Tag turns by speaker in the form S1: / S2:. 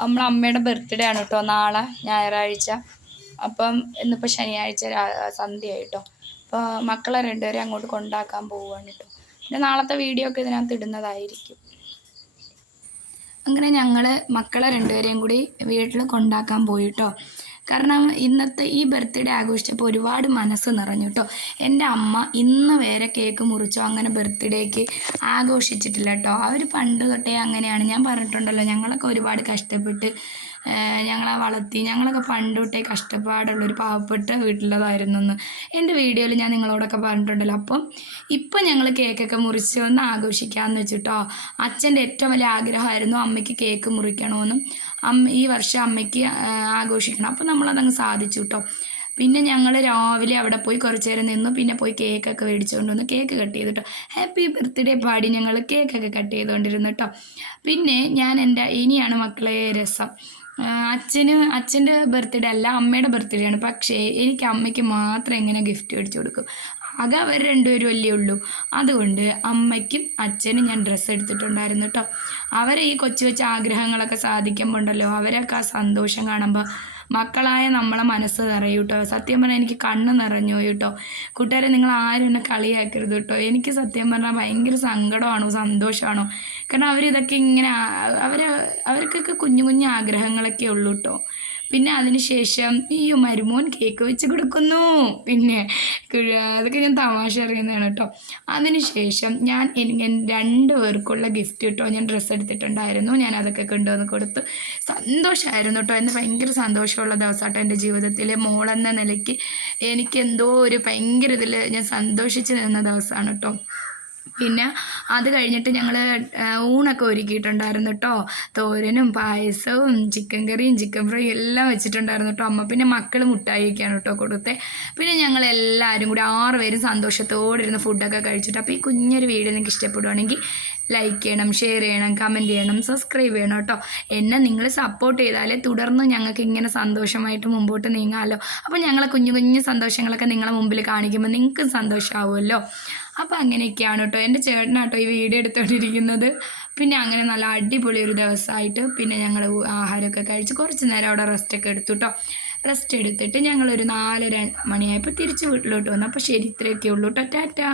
S1: നമ്മളെ അമ്മയുടെ ബർത്ത്ഡേ ആണ് കേട്ടോ നാളെ ഞായറാഴ്ച. അപ്പം ഇന്നിപ്പോൾ ശനിയാഴ്ച സന്ധ്യയായി കേട്ടോ അപ്പോൾ മക്കളെ രണ്ടുപേരെ അങ്ങോട്ട് കൊണ്ടാക്കാൻ പോവുകയാണ് കേട്ടോ പിന്നെ നാളത്തെ വീഡിയോ ഒക്കെ ഇതിനകത്ത് ഇടുന്നതായിരിക്കും. അങ്ങനെ ഞങ്ങൾ മക്കളെ രണ്ടുപേരെയും കൂടി വീട്ടിൽ കൊണ്ടാക്കാൻ പോയി കേട്ടോ കാരണം ഇന്നത്തെ ഈ ബർത്ത്ഡേ ആഘോഷിച്ചപ്പോൾ ഒരുപാട് മനസ്സ് നിറഞ്ഞു കേട്ടോ എന്റെ അമ്മ ഇന്ന് വേറെ കേക്ക് മുറിച്ചോ അങ്ങനെ ബർത്ത്ഡേക്ക് ആഘോഷിച്ചിട്ടില്ല കേട്ടോ അവർ പണ്ട് തൊട്ടേ അങ്ങനെയാണ്. ഞാൻ പറഞ്ഞിട്ടുണ്ടല്ലോ ഞങ്ങളൊക്കെ ഒരുപാട് കഷ്ടപ്പെട്ട് ഞങ്ങളെ വളർത്തി ഞങ്ങളൊക്കെ പണ്ട് തൊട്ടേ കഷ്ടപ്പാടുള്ള ഒരു പാവപ്പെട്ട വീട്ടിലതായിരുന്നു എന്ന് എന്റെ വീഡിയോയിൽ ഞാൻ നിങ്ങളോടൊക്കെ പറഞ്ഞിട്ടുണ്ടല്ലോ. അപ്പം ഇപ്പം ഞങ്ങൾ കേക്കൊക്കെ മുറിച്ച് ഒന്ന് ആഘോഷിക്കാമെന്ന് വെച്ചിട്ടോ അച്ഛന്റെ ഏറ്റവും വലിയ ആഗ്രഹമായിരുന്നു അമ്മയ്ക്ക് കേക്ക് മുറിക്കണമെന്നും അമ്മ ഈ വർഷം അമ്മയ്ക്ക് ആഘോഷിക്കണം. അപ്പം നമ്മളതങ്ങ് സാധിച്ചു കേട്ടോ പിന്നെ ഞങ്ങൾ രാവിലെ അവിടെ പോയി കുറച്ച് നേരം നിന്നു. പിന്നെ പോയി കേക്കൊക്കെ മേടിച്ചുകൊണ്ട് വന്ന്. കേക്ക് കട്ട് ചെയ്തു കേട്ടോ ഹാപ്പി ബർത്ത്ഡേ പാടി ഞങ്ങൾ കേക്കൊക്കെ കട്ട് ചെയ്തുകൊണ്ടിരുന്നു കേട്ടോ പിന്നെ ഞാൻ എന്റെ ഇനിയാണ് മക്കളെ രസം. അച്ഛന് അച്ഛന്റെ ബർത്ത്ഡേ അല്ല അമ്മയുടെ ബർത്ത്ഡേ ആണ്. പക്ഷേ എനിക്ക് അമ്മയ്ക്ക് മാത്രം എങ്ങനെ ഗിഫ്റ്റ് മേടിച്ചു കൊടുക്കും? ആകെ അവർ രണ്ടുപേരും അല്ലേ ഉള്ളൂ. അതുകൊണ്ട് അമ്മയ്ക്കും അച്ഛനും ഞാൻ ഡ്രസ്സ് എടുത്തിട്ടുണ്ടായിരുന്നു കേട്ടോ അവരെ ഈ കൊച്ചു കൊച്ചു ആഗ്രഹങ്ങളൊക്കെ സാധിക്കുമ്പോൾ ഉണ്ടല്ലോ അവരൊക്കെ ആ സന്തോഷം കാണുമ്പോൾ മക്കളായ നമ്മളെ മനസ്സ് നിറയും കേട്ടോ സത്യം പറഞ്ഞാൽ എനിക്ക് കണ്ണ് നിറഞ്ഞു പോയി കേട്ടോ കൂട്ടുകാരെ നിങ്ങൾ ആരും എന്നെ കളിയാക്കരുത് കേട്ടോ എനിക്ക് സത്യം പറഞ്ഞാൽ ഭയങ്കര സങ്കടമാണോ സന്തോഷമാണോ? കാരണം അവരിതൊക്കെ ഇങ്ങനെ അവർ അവർക്കൊക്കെ കുഞ്ഞു കുഞ്ഞു ആഗ്രഹങ്ങളൊക്കെ ഉള്ളൂ കേട്ടോ പിന്നെ അതിനുശേഷം ഈ മരുമോൻ കേക്ക് വെച്ച് കൊടുക്കുന്നു. പിന്നെ അതൊക്കെ ഞാൻ തമാശ അറിയുന്നതാണ് കേട്ടോ അതിനുശേഷം ഞാൻ എനിക്ക് രണ്ട് പേർക്കുള്ള ഗിഫ്റ്റ് കേട്ടോ ഞാൻ ഡ്രസ്സ് എടുത്തിട്ടുണ്ടായിരുന്നു. ഞാൻ അതൊക്കെ കൊണ്ടുവന്ന് കൊടുത്തു. സന്തോഷമായിരുന്നു കേട്ടോ എന്റെ ഭയങ്കര സന്തോഷമുള്ള ദിവസമാട്ടോ എന്റെ ജീവിതത്തിൽ മോളെന്ന നിലയ്ക്ക് എനിക്ക് എന്തോ ഒരു ഭയങ്കര ഇതിൽ ഞാൻ സന്തോഷിച്ച് നിന്ന ദിവസമാണ് കേട്ടോ പിന്നെ അത് കഴിഞ്ഞിട്ട് ഞങ്ങൾ ഊണൊക്കെ ഒരുക്കിയിട്ടുണ്ടായിരുന്നു കേട്ടോ തോരനും പായസവും ചിക്കൻ കറിയും ചിക്കൻ ഫ്രൈയും എല്ലാം വെച്ചിട്ടുണ്ടായിരുന്നു കേട്ടോ അമ്മ പിന്നെ മക്കൾ മുട്ടായിക്കാണ് കേട്ടോ കൊടുത്തെ. പിന്നെ ഞങ്ങൾ എല്ലാവരും കൂടി ആറ് പേരും സന്തോഷത്തോടെ ഇരുന്ന് ഫുഡൊക്കെ കഴിച്ചിട്ട് അപ്പോൾ ഈ കുഞ്ഞൊരു വീഡിയോ നിങ്ങൾക്ക് ഇഷ്ടപ്പെടുവാണെങ്കിൽ ലൈക്ക് ചെയ്യണം ഷെയർ ചെയ്യണം കമന്റ് ചെയ്യണം സബ്സ്ക്രൈബ് ചെയ്യണം കേട്ടോ എന്നെ നിങ്ങൾ സപ്പോർട്ട് ചെയ്താലേ തുടർന്ന് ഞങ്ങൾക്ക് ഇങ്ങനെ സന്തോഷമായിട്ട് മുമ്പോട്ട് നീങ്ങാമല്ലോ അപ്പോൾ ഞങ്ങളെ കുഞ്ഞു കുഞ്ഞു സന്തോഷങ്ങളൊക്കെ നിങ്ങളെ മുമ്പിൽ കാണിക്കുമ്പോൾ നിങ്ങൾക്കും സന്തോഷമാവുമല്ലോ അപ്പോൾ അങ്ങനെയൊക്കെയാണ് കേട്ടോ. എന്റെ ചേട്ടനാട്ടോ ഈ വീഡിയോ എടുത്തുകൊണ്ടിരിക്കുന്നത് പിന്നെ അങ്ങനെ നല്ല അടിപൊളി ഒരു ദിവസമായിട്ട് പിന്നെ ഞങ്ങൾ ആഹാരമൊക്കെ കഴിച്ച് കുറച്ച് നേരം അവിടെ റെസ്റ്റൊക്കെ എടുത്തു കേട്ടോ റെസ്റ്റ് എടുത്തിട്ട് ഞങ്ങളൊരു നാലര മണിയായപ്പോൾ തിരിച്ച് വീട്ടിലോട്ട് വന്നു. അപ്പോൾ ശരി ഇത്രയൊക്കെ ഉള്ളൂ കേട്ടോ ടാറ്റാ.